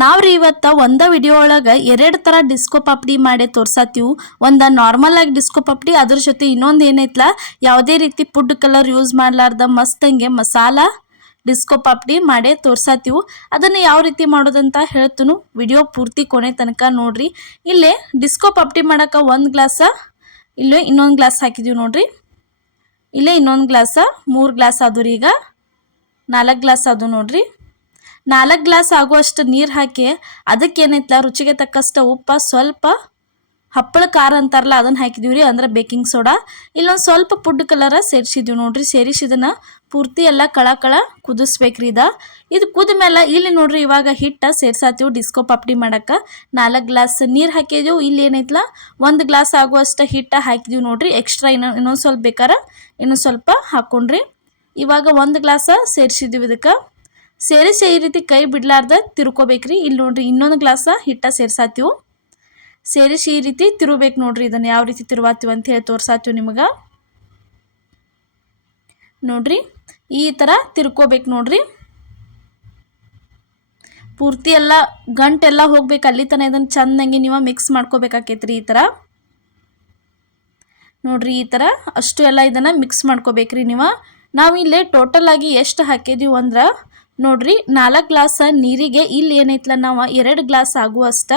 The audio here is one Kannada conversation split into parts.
ನಾವ್ರಿ ಇವತ್ತ ಒಂದ ವಿಡಿಯೋ ಒಳಗ ಎರಡು ತರ ಡಿಸ್ಕೋ ಪಾಪಡಿ ಮಾಡಿ ತೋರ್ಸಾತೀವಿ. ಒಂದ ನಾರ್ಮಲ್ ಆಗಿ ಡಿಸ್ಕೋ ಪಾಪಡಿ, ಅದ್ರ ಜೊತೆ ಇನ್ನೊಂದು ಏನೈತ್ಲ ಯಾವುದೇ ರೀತಿ ಫುಡ್ ಕಲರ್ ಯೂಸ್ ಮಾಡ್ಲಾರ್ದ ಮಸ್ತಂಗೆ ಮಸಾಲಾ ಡಿಸ್ಕೋ ಪಾಪಡಿ ಮಾಡಿ ತೋರ್ಸಾತೀವಿ. ಅದನ್ನ ಯಾವ ರೀತಿ ಮಾಡೋದಂತ ಹೇಳ್ತನು, ವಿಡಿಯೋ ಪೂರ್ತಿ ಕೊನೆ ತನಕ ನೋಡ್ರಿ. ಇಲ್ಲೇ ಡಿಸ್ಕೋ ಪಾಪಡಿ ಮಾಡಕ ಒಂದು ಗ್ಲಾಸ, ಇಲ್ಲೇ ಇನ್ನೊಂದು ಗ್ಲಾಸ್ ಹಾಕಿದೀವಿ ನೋಡ್ರಿ. ಇಲ್ಲೇ ಇನ್ನೊಂದು ಗ್ಲಾಸ, 3 ಗ್ಲಾಸ್ ಆದ್ರಿ. ಈಗ 4 ಗ್ಲಾಸ್ ಆದು ನೋಡ್ರಿ. 4 ಗ್ಲಾಸ್ ಆಗುವಷ್ಟು ನೀರು ಹಾಕಿ ಅದಕ್ಕೆ ಏನೈತ್ಲ ರುಚಿಗೆ ತಕ್ಕಷ್ಟು ಉಪ್ಪ, ಸ್ವಲ್ಪ ಹಪ್ಪಳ ಖಾರ ಅಂತಾರಲ್ಲ ಅದನ್ನು ಹಾಕಿದೀವ್ರಿ, ಅಂದ್ರೆ ಬೇಕಿಂಗ್ ಸೋಡಾ. ಇಲ್ಲೊಂದು ಸ್ವಲ್ಪ ಫುಡ್ ಕಲರ ಸೇರಿಸಿದ್ವಿ ನೋಡ್ರಿ. ಸೇರಿಸಿದನ್ನ ಪೂರ್ತಿ ಎಲ್ಲ ಕಳ ಕುದಿಸ್ಬೇಕ್ರಿ. ಇದು ಕುದ ಮೇಲೆ ಇಲ್ಲಿ ನೋಡ್ರಿ ಇವಾಗ ಹಿಟ್ಟ ಸೇರ್ಸಾತೀವಿ ಡಿಸ್ಕೋ ಪಾಪಡಿ ಮಾಡಕ್ಕೆ. 4 ಗ್ಲಾಸ್ ನೀರು ಹಾಕಿದೀವಿ. ಇಲ್ಲಿ ಏನೈತ್ಲ 1 ಗ್ಲಾಸ್ ಆಗುವಷ್ಟು ಹಿಟ್ಟ ಹಾಕಿದೀವಿ ನೋಡ್ರಿ. ಎಕ್ಸ್ಟ್ರಾ ಇನ್ನೊಂದು ಸ್ವಲ್ಪ ಬೇಕಾರ ಇನ್ನೊಂದು ಸ್ವಲ್ಪ ಹಾಕೊಂಡ್ರಿ. ಇವಾಗ 1 ಗ್ಲಾಸ ಸೇರಿಸಿದ್ವಿ. ಇದಕ್ಕೆ ಸೇರಿಸಿ ಈ ರೀತಿ ಕೈ ಬಿಡ್ಲಾರ್ದ ತಿರ್ಕೋಬೇಕ್ರಿ. ಇಲ್ಲಿ ನೋಡ್ರಿ ಇನ್ನೊಂದು ಗ್ಲಾಸ ಹಿಟ್ಟ ಸೇರ್ಸಾತೀವಿ. ಸೇರಿಸಿ ಈ ರೀತಿ ತಿರುಬೇಕು ನೋಡ್ರಿ. ಇದನ್ನ ಯಾವ ರೀತಿ ತಿರುವಾತೀವಿ ಅಂತ ಹೇಳಿ ತೋರ್ಸಾತೀವಿ ನಿಮಗೆ. ನೋಡ್ರಿ ಈ ಥರ ತಿರ್ಕೋಬೇಕು ನೋಡ್ರಿ. ಪೂರ್ತಿ ಎಲ್ಲ ಗಂಟೆಲ್ಲ ಹೋಗ್ಬೇಕು ಅಲ್ಲಿ ತನಕ ಇದನ್ನು ಚಂದಂಗೆ ನೀವು ಮಿಕ್ಸ್ ಮಾಡ್ಕೋಬೇಕಾಕೈತ್ರಿ. ಈ ಥರ ನೋಡ್ರಿ, ಈ ಥರ ಅಷ್ಟು ಎಲ್ಲ ಇದನ್ನು ಮಿಕ್ಸ್ ಮಾಡ್ಕೋಬೇಕ್ರಿ ನೀವು. ನಾವು ಇಲ್ಲೇ ಟೋಟಲ್ ಆಗಿ ಎಷ್ಟು ಹಾಕಿದೀವಿ ಅಂದ್ರೆ ನೋಡ್ರಿ 4 ಗ್ಲಾಸ್ ನೀರಿಗೆ ಇಲ್ಲಿ ಏನೈತ್ಲ ನಾವು 2 ಗ್ಲಾಸ್ ಆಗುವಷ್ಟ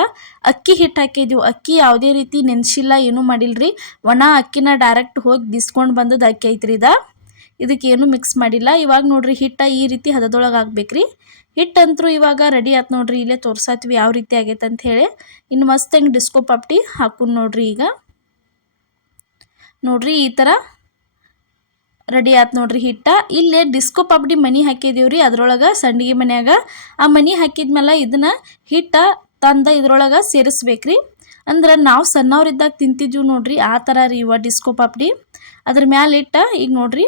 ಅಕ್ಕಿ ಹಿಟ್ಟು ಹಾಕಿದೀವಿ. ಅಕ್ಕಿ ಯಾವುದೇ ರೀತಿ ನೆನೆಸಿಲ್ಲ, ಏನೂ ಮಾಡಿಲ್ರಿ. ಒಣ ಅಕ್ಕಿನ ಡೈರೆಕ್ಟ್ ಹೋಗಿ ಬಿಸ್ಕೊಂಡು ಬಂದದ್ದು ಅಕ್ಕಿ ಐತ್ರಿ. ಇದಕ್ಕೆ ಏನು ಮಿಕ್ಸ್ ಮಾಡಿಲ್ಲ. ಇವಾಗ ನೋಡ್ರಿ ಹಿಟ್ಟ ಈ ರೀತಿ ಹದದೊಳಗೆ ಆಗ್ಬೇಕ್ರಿ. ಹಿಟ್ಟಂತರೂ ಇವಾಗ ರೆಡಿ ಆಯ್ತು ನೋಡ್ರಿ. ಇಲ್ಲೇ ತೋರ್ಸಾತ್ವಿ ಯಾವ ರೀತಿ ಆಗೈತೆ ಅಂತ ಹೇಳಿ. ಇನ್ನು ಮಸ್ತ್ ಹೆಂಗೆ ಡಿಸ್ಕೋ ಪಾಪಡಿ ಹಾಕೊಂಡು ನೋಡ್ರಿ. ಈಗ ನೋಡ್ರಿ ಈ ಥರ ರೆಡಿ ಆಯ್ತು ನೋಡ್ರಿ ಹಿಟ್ಟ. ಇಲ್ಲೇ ಡಿಸ್ಕೋ ಪಾಪಡಿ ಮನಿ ಹಾಕಿದೀವ್ರಿ ಅದ್ರೊಳಗೆ, ಸಂಡಿಗೆ ಮನ್ಯಾಗ. ಆ ಮನಿ ಹಾಕಿದ್ಮೇಲೆ ಇದನ್ನ ಹಿಟ್ಟ ತಂದ ಇದ್ರೊಳಗೆ ಸೇರಿಸ್ಬೇಕ್ರಿ. ಅಂದ್ರೆ ನಾವು ಸಣ್ಣವ್ರಿದ್ದಾಗ ತಿಂತಿದ್ವಿ ನೋಡ್ರಿ, ಆ ಥರ ರೀ ಇವ ಡಿಸ್ಕೋ ಪಾಪಡಿ. ಅದ್ರ ಮ್ಯಾಲೆ ಇಟ್ಟ ಈಗ ನೋಡ್ರಿ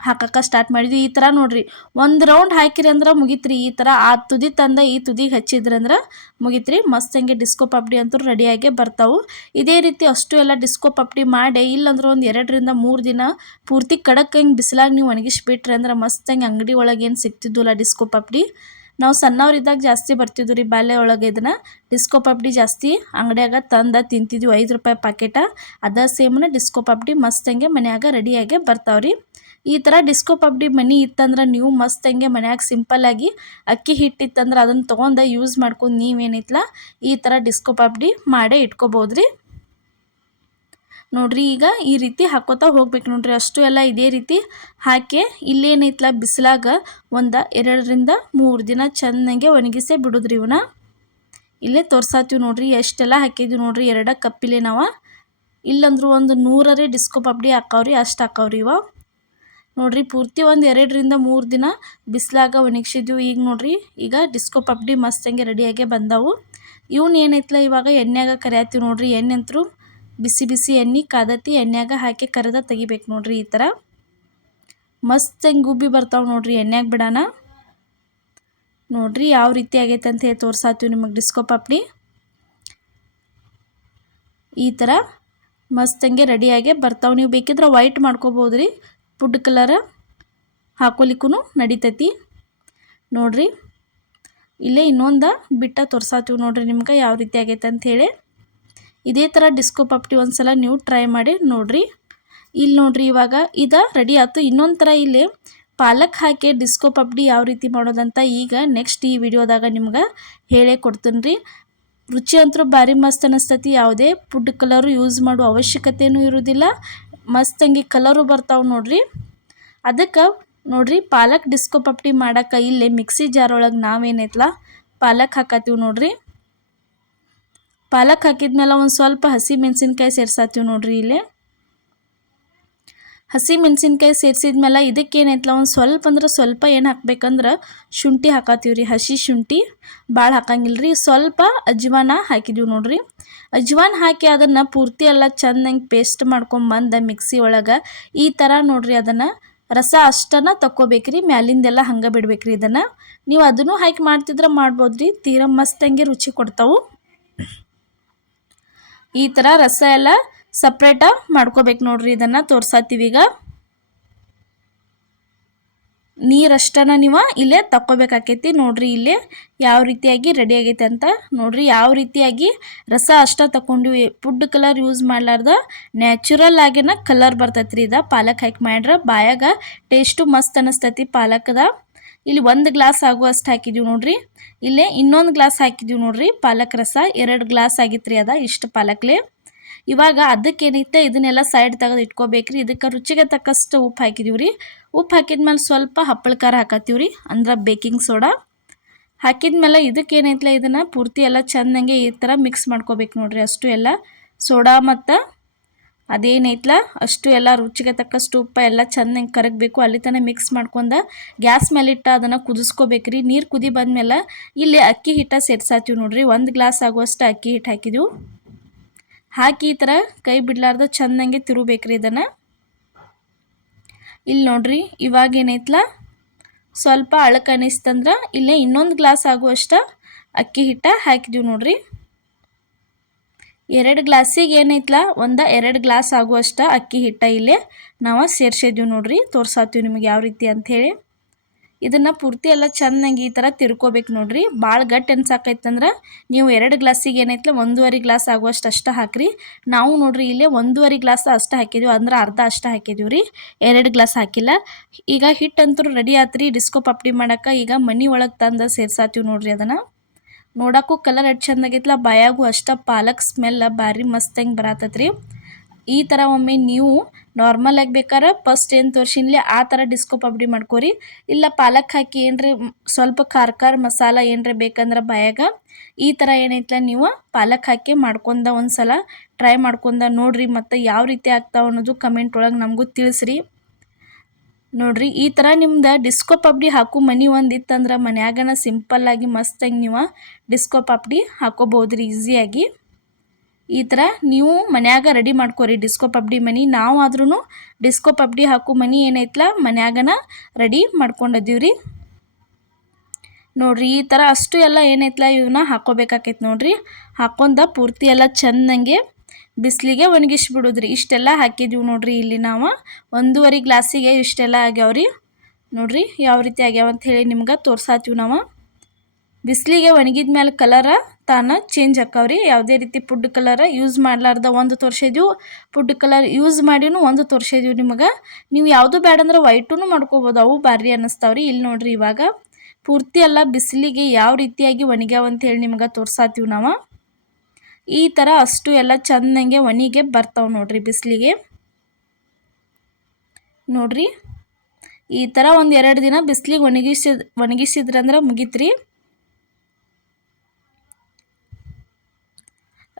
ಹಾಕಕ್ಕೆ ಸ್ಟಾರ್ಟ್ ಮಾಡಿದ್ವಿ. ಈ ಥರ ನೋಡ್ರಿ 1 ರೌಂಡ್ ಹಾಕಿರಿ ಅಂದ್ರೆ ಮುಗಿತ್ರಿ. ಈ ಥರ ಆ ತುದಿ ತಂದ ಈ ತುದಿಗೆ ಹಚ್ಚಿದ್ರಂದ್ರೆ ಮುಗಿತ್ರಿ. ಮಸ್ತ್ ಹಂಗೆ ಡಿಸ್ಕೋ ಪಾಪಡಿ ಅಂತೂ ರೆಡಿಯಾಗೆ ಬರ್ತಾವೆ. ಇದೇ ರೀತಿ ಅಷ್ಟು ಎಲ್ಲ ಡಿಸ್ಕೋ ಪಾಪಡಿ ಮಾಡಿ ಇಲ್ಲಾಂದ್ರೆ ಒಂದು 2 ರಿಂದ 3 ದಿನ ಪೂರ್ತಿ ಕಡಕ್ ಹಂಗೆ ಬಿಸಿಲಾಗ ನೀವು ಒಣಗಿಸ್ಬಿಟ್ರಿ ಅಂದ್ರೆ ಮಸ್ತ್ ಹಂಗೆ ಅಂಗಡಿ ಒಳಗೆ ಏನು ಸಿಗ್ತಿದ್ವಲ್ಲ ಡಿಸ್ಕೋ ಪಾಪಡಿ. ನಾವು ಸಣ್ಣವ್ರಿದ್ದಾಗ ಜಾಸ್ತಿ ಬರ್ತಿದ್ವಿ ರೀ ಬಾಲ್ಯ ಒಳಗೆ. ಇದನ್ನು ಡಿಸ್ಕೋ ಪಾಪಡಿ ಜಾಸ್ತಿ ಅಂಗಡಿಯಾಗ ತಂದ ತಿಂತಿದ್ವಿ. 5 ರೂಪಾಯಿ ಪ್ಯಾಕೆಟ. ಅದ ಸೇಮ್ನ ಡಿಸ್ಕೋ ಪಾಪಡಿ ಮಸ್ತ್ ಹಂಗೆ ಮನ್ಯಾಗ ರೆಡಿಯಾಗೆ ಬರ್ತಾವ್ರಿ. ಈ ಥರ ಡಿಸ್ಕೋ ಪಾಪಡಿ ಮನಿ ಇತ್ತಂದ್ರೆ ನೀವು ಮಸ್ತ್ ಹಂಗೆ ಮನ್ಯಾಗ ಸಿಂಪಲ್ಲಾಗಿ ಅಕ್ಕಿ ಹಿಟ್ಟಿತ್ತಂದ್ರೆ ಅದನ್ನು ತೊಗೊಂಡು ಯೂಸ್ ಮಾಡ್ಕೊಂಡು ನೀವೇನಿತ್ಲ ಈ ಥರ ಡಿಸ್ಕೋ ಪಾಪಡಿ ಮಾಡೇ ಇಟ್ಕೋಬೋದ್ರಿ. ನೋಡ್ರಿ ಈಗ ಈ ರೀತಿ ಹಾಕೋತಾ ಹೋಗ್ಬೇಕು ನೋಡ್ರಿ. ಅಷ್ಟು ಎಲ್ಲ ಇದೇ ರೀತಿ ಹಾಕಿ ಇಲ್ಲೇನೈತ್ಲ ಬಿಸಿಲಾಗ ಒಂದು 2 ರಿಂದ 3 ದಿನ ಚೆನ್ನಾಗೆ ಒಣಗಿಸೇ ಬಿಡುದ್ರಿ. ಇವನ್ನ ಇಲ್ಲೇ ತೋರ್ಸಾತೀವಿ ನೋಡ್ರಿ. ಎಷ್ಟೆಲ್ಲ ಹಾಕಿದ್ವಿ ನೋಡ್ರಿ. 2 ಕಪ್ಪಿಲೆ ನಾವು ಇಲ್ಲಂದ್ರೂ ಒಂದು 100 ಡಿಸ್ಕೋ ಪಾಪಡಿ ಹಾಕಾವ್ರಿ. ಅಷ್ಟು ಹಾಕಾವ್ರಿ ಇವ ನೋಡ್ರಿ. ಪೂರ್ತಿ ಒಂದು 2 ರಿಂದ 3 ದಿನ ಬಿಸಿಲಾಗ ಒಣಗಿಸಿದ್ವಿ. ಈಗ ನೋಡ್ರಿ ಈಗ ಡಿಸ್ಕೋ ಪಾಪಡಿ ಮಸ್ತ್ ಹಂಗೆ ರೆಡಿಯಾಗೆ ಬಂದವು. ಇವನ್ನ ಏನೈತ್ಲ ಇವಾಗ ಎಣ್ಣೆಯಾಗ ಕರಿಯಾತೀವಿ ನೋಡ್ರಿ. ಎಣ್ಣೆ ಅಂತರೂ ಬಿಸಿ ಬಿಸಿ ಎಣ್ಣೆ ಕಾದತಿ, ಎಣ್ಣೆಯಾಗ ಹಾಕಿ ಕರೆದ ತೆಗಿಬೇಕು ನೋಡ್ರಿ. ಈ ಥರ ಮಸ್ತ್ ಹಂಗೆ ಗುಬ್ಬಿ ಬರ್ತಾವೆ ನೋಡ್ರಿ ಎಣ್ಣೆಯಾಗ ಬಿಡೋಣ. ನೋಡ್ರಿ ಯಾವ ರೀತಿ ಆಗೈತೆ ಅಂತ ಹೇಳಿ ತೋರ್ಸಾತೀವಿ ನಿಮಗೆ ಡಿಸ್ಕೋ ಪಾಪಡಿ. ಈ ಥರ ಮಸ್ತ್ ಹಂಗೆ ರೆಡಿಯಾಗೆ ಬರ್ತಾವೆ. ನೀವು ಬೇಕಿದ್ರೆ ವೈಟ್ ಮಾಡ್ಕೋಬೋದ್ರಿ, ಫುಡ್ ಕಲರ ಹಾಕೋಲಿಕ್ಕೂ ನಡಿತೈತಿ ನೋಡ್ರಿ. ಇಲ್ಲೇ ಇನ್ನೊಂದು ಬಿಟ್ಟ ತೋರ್ಸಾತೀವಿ ನೋಡ್ರಿ ನಿಮ್ಗೆ ಯಾವ ರೀತಿ ಆಗೈತೆ ಅಂಥೇಳಿ. ಇದೇ ಥರ ಡಿಸ್ಕೋ ಪಾಪಡಿ ಒಂದ್ಸಲ ನೀವು ಟ್ರೈ ಮಾಡಿ ನೋಡ್ರಿ. ಇಲ್ಲಿ ನೋಡ್ರಿ ಇವಾಗ ಇದು ರೆಡಿ ಆಯ್ತು. ಇನ್ನೊಂದು ಥರ ಇಲ್ಲಿ ಪಾಲಕ್ ಹಾಕಿ ಡಿಸ್ಕೋ ಪಾಪಡಿ ಯಾವ ರೀತಿ ಮಾಡೋದಂತ ಈಗ ನೆಕ್ಸ್ಟ್ ಈ ವಿಡಿಯೋದಾಗ ನಿಮ್ಗೆ ಹೇಳೇ ಕೊಡ್ತೀನಿ ರೀ. ರುಚಿ ಅಂತೂ ಭಾರಿ ಮಸ್ತ್ ಅನ್ನಿಸ್ತೈತಿ. ಯಾವುದೇ ಫುಡ್ ಕಲರು ಯೂಸ್ ಮಾಡೋ ಅವಶ್ಯಕತೆಯೂ ಇರೋದಿಲ್ಲ. ಮಸ್ತ್ ಹಂಗೆ ಕಲರು ಬರ್ತಾವೆ ನೋಡ್ರಿ. ಅದಕ್ಕೆ ನೋಡ್ರಿ ಪಾಲಕ್ ಡಿಸ್ಕೋ ಪಾಪಡಿ ಮಾಡೋಕೆ ಇಲ್ಲೇ ಮಿಕ್ಸಿ ಜಾರ್ ಒಳಗೆ ನಾವೇನೈತ್ಲ ಪಾಲಕ್ ಹಾಕತ್ತೀವಿ ನೋಡ್ರಿ. ಪಾಲಕ್ ಹಾಕಿದ್ಮೇಲೆ ಒಂದು ಸ್ವಲ್ಪ ಹಸಿ ಮೆಣಸಿನ್ಕಾಯಿ ಸೇರ್ಸಾತೀವಿ ನೋಡ್ರಿ. ಇಲ್ಲೇ ಹಸಿ ಮೆಣಸಿನ್ಕಾಯಿ ಸೇರಿಸಿದ್ಮೇಲೆ ಇದಕ್ಕೇನೈತ್ಲ ಒಂದು ಸ್ವಲ್ಪ ಅಂದ್ರೆ ಸ್ವಲ್ಪ ಏನು ಹಾಕ್ಬೇಕಂದ್ರೆ ಶುಂಠಿ ಹಾಕತ್ತೀವಿ ರೀ. ಹಸಿ ಶುಂಠಿ ಭಾಳ ಹಾಕಂಗಿಲ್ಲ ರೀ. ಸ್ವಲ್ಪ ಅಜ್ವಾನ ಹಾಕಿದ್ದೀವಿ ನೋಡ್ರಿ. ಅಜ್ವಾನ ಹಾಕಿ ಅದನ್ನು ಪೂರ್ತಿ ಎಲ್ಲ ಚೆಂದಂಗೆ ಪೇಸ್ಟ್ ಮಾಡ್ಕೊಂಬಂದು ಮಿಕ್ಸಿ ಒಳಗೆ ಈ ಥರ ನೋಡ್ರಿ ಅದನ್ನು ರಸ ಅಷ್ಟನ್ನು ತಕ್ಕೋಬೇಕ್ರಿ. ಮ್ಯಾಲಿಂದೆಲ್ಲ ಹಂಗೆ ಬಿಡ್ಬೇಕ್ರಿ. ಇದನ್ನು ನೀವು ಅದನ್ನು ಹಾಕಿ ಮಾಡ್ತಿದ್ರೆ ಮಾಡ್ಬೋದ್ರಿ. ತೀರಾ ಮಸ್ತ್ ಹಂಗೆ ರುಚಿ ಕೊಡ್ತಾವೆ. ಈ ಥರ ರಸ ಎಲ್ಲ ಸಪ್ರೇಟಾಗಿ ಮಾಡ್ಕೋಬೇಕು ನೋಡ್ರಿ. ಇದನ್ನು ತೋರ್ಸಾತೀವಿ ಈಗ. ನೀರಷ್ಟನ್ನ ನೀವು ಇಲ್ಲೇ ತಕ್ಕೋಬೇಕಾಕೈತಿ. ನೋಡ್ರಿ ಇಲ್ಲೇ ಯಾವ ರೀತಿಯಾಗಿ ರೆಡಿ ಆಗೈತೆ ಅಂತ. ನೋಡ್ರಿ ಯಾವ ರೀತಿಯಾಗಿ ರಸ ಅಷ್ಟ ತಗೊಂಡಿವಿ. ಫುಡ್ ಕಲರ್ ಯೂಸ್ ಮಾಡ್ಲಾರ್ದ ನ್ಯಾಚುರಲ್ ಆಗಿನ ಕಲರ್ ಬರ್ತೈತ್ರಿ. ಇದು ಪಾಲಕ್ ಹಾಕಿ ಮಾಡ್ರೆ ಬಾಯಾಗ ಟೇಸ್ಟು ಮಸ್ತ್ ಅನಿಸ್ತೈತಿ ಪಾಲಕದ. ಇಲ್ಲಿ 1 ಗ್ಲಾಸ್ ಆಗುವಷ್ಟು ಹಾಕಿದೀವಿ ನೋಡ್ರಿ. ಇಲ್ಲೇ ಇನ್ನೊಂದು ಗ್ಲಾಸ್ ಹಾಕಿದೀವಿ ನೋಡ್ರಿ ಪಾಲಕ್ ರಸ. 2 ಗ್ಲಾಸ್ ಆಗಿತ್ರಿ ಅದ ಇಷ್ಟು ಪಾಲಕ್ಲೆ. ಇವಾಗ ಅದಕ್ಕೇನೈತೆ ಇದನ್ನೆಲ್ಲ ಸೈಡ್ ತೆಗೆದು ಇಟ್ಕೋಬೇಕ್ರಿ. ಇದಕ್ಕೆ ರುಚಿಗೆ ತಕ್ಕಷ್ಟು ಉಪ್ಪು ಹಾಕಿದೀವ್ರಿ. ಉಪ್ಪು ಹಾಕಿದ್ಮೇಲೆ ಸ್ವಲ್ಪ ಹಪ್ಪಳ ಖಾರ ಹಾಕತ್ತೀವ್ರಿ, ಅಂದ್ರೆ ಬೇಕಿಂಗ್ ಸೋಡಾ ಹಾಕಿದ್ಮೇಲೆ ಇದಕ್ಕೇನೈತಲ್ಲ ಇದನ್ನು ಪೂರ್ತಿ ಎಲ್ಲ ಚೆಂದಂಗೆ ಈ ಥರ ಮಿಕ್ಸ್ ಮಾಡ್ಕೋಬೇಕು ನೋಡ್ರಿ. ಅಷ್ಟು ಎಲ್ಲ ಸೋಡಾ ಮತ್ತು ಅದೇನೈತಲ್ಲ ಅಷ್ಟು ಎಲ್ಲ ರುಚಿಗೆ ತಕ್ಕಷ್ಟು ಉಪ್ಪು ಎಲ್ಲ ಚೆಂದಂಗೆ ಕರಗಬೇಕು. ಅಲ್ಲಿ ತನಕ ಮಿಕ್ಸ್ ಮಾಡ್ಕೊಂಡು ಗ್ಯಾಸ್ ಮೇಲಿಟ್ಟು ಅದನ್ನು ಕುದಿಸ್ಕೋಬೇಕ್ರಿ. ನೀರು ಕುದಿ ಬಂದಮೇಲೆ ಇಲ್ಲಿ ಅಕ್ಕಿ ಹಿಟ್ಟು ಸೇರ್ಸಾತೀವಿ ನೋಡ್ರಿ. 1 ಗ್ಲಾಸ್ ಆಗುವಷ್ಟು ಅಕ್ಕಿ ಹಿಟ್ಟು ಹಾಕಿದೀವಿ. ಹಾಕಿ ಈ ಥರ ಕೈ ಬಿಡ್ಲಾರ್ದ ಚೆಂದಂಗೆ ತಿರುಬೇಕ್ರಿ ಇದನ್ನು. ಇಲ್ಲಿ ನೋಡ್ರಿ ಇವಾಗ ಏನೈತಲ್ಲ ಸ್ವಲ್ಪ ಅಳಕ ಅನಿಸ್ತಂದ್ರೆ ಇಲ್ಲೇ ಇನ್ನೊಂದು ಗ್ಲಾಸ್ ಆಗುವಷ್ಟು ಅಕ್ಕಿ ಹಿಟ್ಟು ಹಾಕಿದೀವಿ ನೋಡ್ರಿ. 2 ಗ್ಲಾಸಿಗೆ ಏನೈತಲ್ಲ 2 ಗ್ಲಾಸ್ ಆಗುವಷ್ಟು ಅಕ್ಕಿ ಹಿಟ್ಟು ಇಲ್ಲೇ ನಾವು ಸೇರ್ಸಿದ್ದೀವಿ ನೋಡ್ರಿ. ತೋರ್ಸಾತೀವಿ ನಿಮಗೆ ಯಾವ ರೀತಿ ಅಂಥೇಳಿ. ಇದನ್ನು ಪೂರ್ತಿ ಎಲ್ಲ ಚೆಂದಂಗೆ ಈ ಥರ ತಿರ್ಕೋಬೇಕು ನೋಡ್ರಿ. ಭಾಳ ಗಟ್ಟಿ ಅನ್ಸಾಕೈತಂದ್ರೆ ನೀವು 2 ಗ್ಲಾಸಿಗೆ ಏನೈತಲ್ಲ 1.5 ಗ್ಲಾಸ್ ಆಗುವಷ್ಟು ಅಷ್ಟು ಹಾಕ್ರಿ. ನಾವು ನೋಡ್ರಿ ಇಲ್ಲೇ 1.5 ಗ್ಲಾಸ್ ಅಷ್ಟು ಹಾಕಿದೀವಿ, ಅಂದ್ರೆ ಅರ್ಧ ಅಷ್ಟು ಹಾಕಿದೀವಿ ರೀ, 2 ಗ್ಲಾಸ್ ಹಾಕಿಲ್ಲ. ಈಗ ಹಿಟ್ಟಂತೂ ರೆಡಿ ಆತ್ರಿ ಡಿಸ್ಕೋ ಪಾಪಡಿ ಮಾಡೋಕೆ. ಈಗ ಮನೆ ಒಳಗೆ ತಂದು ಸೇರ್ಸಾತೀವಿ ನೋಡ್ರಿ. ಅದನ್ನು ನೋಡೋಕ್ಕೂ ಕಲರ್ ಎಷ್ಟು ಚೆಂದಾಗೈತಲ್ಲ, ಬಾಯಾಗೂ ಅಷ್ಟು ಪಾಲಕ್ ಸ್ಮೆಲ್ ಭಾರಿ ಮಸ್ತಂಗೆ ಬರತ್ತೈತ್ರಿ. ಈ ಥರ ಒಮ್ಮೆ ನೀವು ನಾರ್ಮಲ್ ಆಗಿ ಬೇಕಾದ್ರೆ ಫಸ್ಟ್ ಏನು ತೋರಿಸಿನ್ಲಿ ಆ ಥರ ಡಿಸ್ಕೋ ಪಾಪಡಿ ಮಾಡ್ಕೋರಿ. ಇಲ್ಲ ಪಾಲಕ್ ಹಾಕಿ ಏನ್ರಿ ಸ್ವಲ್ಪ ಖಾರ ಮಸಾಲ ಏನ್ರಿ ಬೇಕಂದ್ರೆ ಬಾಯಾಗ ಈ ಥರ ಏನೈತಲ್ಲ ನೀವು ಪಾಲಕ್ ಹಾಕಿ ಮಾಡ್ಕೊಂಡ ಒಂದು ಸಲ ಟ್ರೈ ಮಾಡ್ಕೊಂಡ ನೋಡ್ರಿ. ಮತ್ತು ಯಾವ ರೀತಿ ಆಗ್ತಾವೆ ಅನ್ನೋದು ಕಮೆಂಟ್ ಒಳಗೆ ನಮಗೂ ತಿಳಿಸ್ರಿ. ನೋಡ್ರಿ ಈ ಥರ ನಿಮ್ದು ಡಿಸ್ಕೋ ಪಾಪಡಿ ಹಾಕೋ ಮನೆ ಒಂದು ಇತ್ತಂದ್ರೆ ಮನ್ಯಾಗನ ಸಿಂಪಲ್ಲಾಗಿ ಮಸ್ತಾಗಿ ನೀವು ಡಿಸ್ಕೋ ಪಾಪಡಿ ಹಾಕೋಬೋದ್ರಿ ಈಸಿಯಾಗಿ. ಈ ಥರ ನೀವು ಮನ್ಯಾಗ ರೆಡಿ ಮಾಡ್ಕೋರಿ ಡಿಸ್ಕೋ ಪಾಪಡಿ ಮನಿ. ನಾವು ಆದ್ರೂ ಡಿಸ್ಕೋ ಪಾಪಡಿ ಹಾಕೋ ಮನಿ ಏನೈತಲ್ಲ ಮನ್ಯಾಗನ ರೆಡಿ ಮಾಡ್ಕೊಂಡಿದ್ದೀವ್ರಿ. ನೋಡ್ರಿ ಈ ಥರ ಅಷ್ಟು ಎಲ್ಲ ಏನೈತಲ್ಲ ಇವನ್ನ ಹಾಕೋಬೇಕಾಕೈತೆ ನೋಡ್ರಿ. ಹಾಕೊಂಡ ಪೂರ್ತಿ ಎಲ್ಲ ಚೆಂದಂಗೆ ಬಿಸಿಲಿಗೆ ಒಣಗಿಸ್ಬಿಡೋದ್ರಿ. ಇಷ್ಟೆಲ್ಲ ಹಾಕಿದ್ದೀವಿ ನೋಡ್ರಿ. ಇಲ್ಲಿ ನಾವು 1.5 ಗ್ಲಾಸಿಗೆ ಇಷ್ಟೆಲ್ಲ ಆಗ್ಯಾವ್ರಿ. ನೋಡ್ರಿ ಯಾವ ರೀತಿ ಆಗ್ಯಾವ ಅಂತ ಹೇಳಿ ನಿಮ್ಗೆ ತೋರ್ಸಾತೀವಿ ನಾವು. ಬಿಸಿಲಿಗೆ ಒಣಗಿದ ಮೇಲೆ ಕಲರ ತಾನು ಚೇಂಜ್ ಆಕ್ಕವ್ರಿ. ಯಾವುದೇ ರೀತಿ ಫುಡ್ ಕಲರ್ ಯೂಸ್ ಮಾಡಲಾರ್ದ ಒಂದು ತೋರಿಸಿದ್ವಿ, ಫುಡ್ ಕಲರ್ ಯೂಸ್ ಮಾಡಿನೂ ಒಂದು ತೋರಿಸಿದ್ವಿ ನಿಮಗೆ. ನೀವು ಯಾವುದು ಬೇಡಂದ್ರೆ ವೈಟೂ ಮಾಡ್ಕೋಬೋದು, ಅವು ಭಾರಿ ಅನ್ನಿಸ್ತಾವ್ರಿ. ಇಲ್ಲಿ ನೋಡ್ರಿ ಇವಾಗ ಪೂರ್ತಿ ಎಲ್ಲ ಬಿಸಿಲಿಗೆ ಯಾವ ರೀತಿಯಾಗಿ ಒಣಗ್ಯಾವ ಅಂತ ಹೇಳಿ ನಿಮ್ಗೆ ತೋರ್ಸಾತೀವಿ ನಾವು. ಈ ಥರ ಅಷ್ಟು ಎಲ್ಲ ಚೆಂದಂಗೆ ಒಣಗಿ ಬರ್ತಾವೆ ನೋಡ್ರಿ ಬಿಸಿಲಿಗೆ. ನೋಡ್ರಿ ಈ ಥರ 1-2 ದಿನ ಬಿಸಿಲಿಗೆ ಒಣಗಿಸಿದ್ರಂದ್ರೆ ಮುಗೀತ್ರಿ,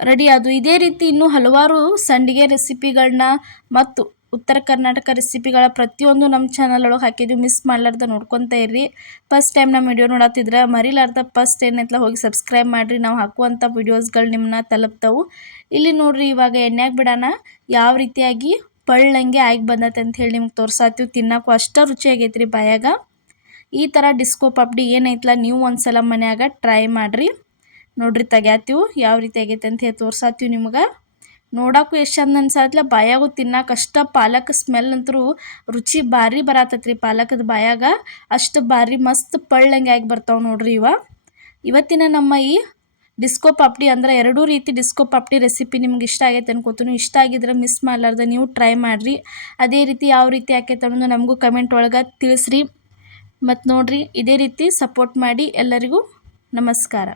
ರೆಡಿ ಅದು. ಇದೇ ರೀತಿ ಇನ್ನೂ ಹಲವಾರು ಸಂಡಿಗೆ ರೆಸಿಪಿಗಳನ್ನ ಮತ್ತು ಉತ್ತರ ಕರ್ನಾಟಕ ರೆಸಿಪಿಗಳ ಪ್ರತಿಯೊಂದು ನಮ್ಮ ಚಾನಲ್ ಒಳಗೆ ಹಾಕಿದ್ವಿ. ಮಿಸ್ ಮಾಡ್ಲಾರ್ದ ನೋಡ್ಕೊತಾ ಇರ್ರಿ. ಫಸ್ಟ್ ಟೈಮ್ ನಮ್ಮ ವಿಡಿಯೋ ನೋಡತ್ತಿದ್ರೆ ಮರಿಲಾರ್ದ ಫಸ್ಟ್ ಏನೈತಲ್ಲ ಹೋಗಿ ಸಬ್ಸ್ಕ್ರೈಬ್ ಮಾಡಿರಿ. ನಾವು ಹಾಕುವಂಥ ವಿಡಿಯೋಸ್ಗಳು ನಿಮ್ಮನ್ನ ತಲುಪ್ತಾವು. ಇಲ್ಲಿ ನೋಡ್ರಿ ಇವಾಗ ಎಣ್ಣೆಗೆ ಬಿಡೋಣ ಯಾವ ರೀತಿಯಾಗಿ ಪಳ್ಳಂಗೆ ಆಗಿ ಬಂದತ್ತೆ ಅಂತ ಹೇಳಿ ನಿಮ್ಗೆ ತೋರ್ಸಾತೀವಿ. ತಿನ್ನೋಕ್ಕೂ ಅಷ್ಟು ರುಚಿಯಾಗೈತ್ರಿ ಬಾಯಾಗ. ಈ ಥರ ಡಿಸ್ಕೋ ಪಾಪಡಿ ಏನೈತಲ್ಲ ನೀವು ಒಂದ್ಸಲ ಮನ್ಯಾಗ ಟ್ರೈ ಮಾಡಿರಿ. ನೋಡ್ರಿ ತೆಗ್ಯಾತೀವಿ ಯಾವ ರೀತಿ ಆಗೈತೆ ಅಂತ ಹೇಳಿ ತೋರ್ಸಾತೀವಿ ನಿಮ್ಗೆ. ನೋಡೋಕ್ಕೂ ಎಷ್ಟು ಚಂದ ಅನ್ಸತ್ತಲ್ಲ, ಬಾಯಾಗೂ ತಿನ್ನಕ್ಕೆ ಅಷ್ಟು ಪಾಲಕ್ ಸ್ಮೆಲ್ ಅಂತೂ ರುಚಿ ಭಾರಿ ಬರತ್ತೈತ್ರಿ. ಪಾಲಕದ ಬಾಯಾಗ ಅಷ್ಟು ಭಾರಿ ಮಸ್ತ್ ಪಳ್ಳಂಗೆ ಆಗಿ ಬರ್ತಾವೆ ನೋಡ್ರಿ. ಇವತ್ತಿನ ನಮ್ಮ ಈ ಡಿಸ್ಕೋ ಪಾಪಡಿ ಅಂದ್ರೆ 2 ರೀತಿ ಡಿಸ್ಕೋ ಪಾಪಡಿ ರೆಸಿಪಿ ನಿಮ್ಗೆ ಇಷ್ಟ ಆಗೈತೆ ಅನ್ಕೋತೀನಿ. ಇಷ್ಟ ಆಗಿದ್ರೆ ಮಿಸ್ ಮಾಡಲಾರ್ದ ನೀವು ಟ್ರೈ ಮಾಡಿರಿ. ಅದೇ ರೀತಿ ಯಾವ ರೀತಿ ಆಕೈತೆ ಅನ್ನೋದು ನಮಗೂ ಕಮೆಂಟ್ ಒಳಗೆ ತಿಳಿಸ್ರಿ. ಮತ್ತು ನೋಡ್ರಿ ಇದೇ ರೀತಿ ಸಪೋರ್ಟ್ ಮಾಡಿ. ಎಲ್ಲರಿಗೂ ನಮಸ್ಕಾರ.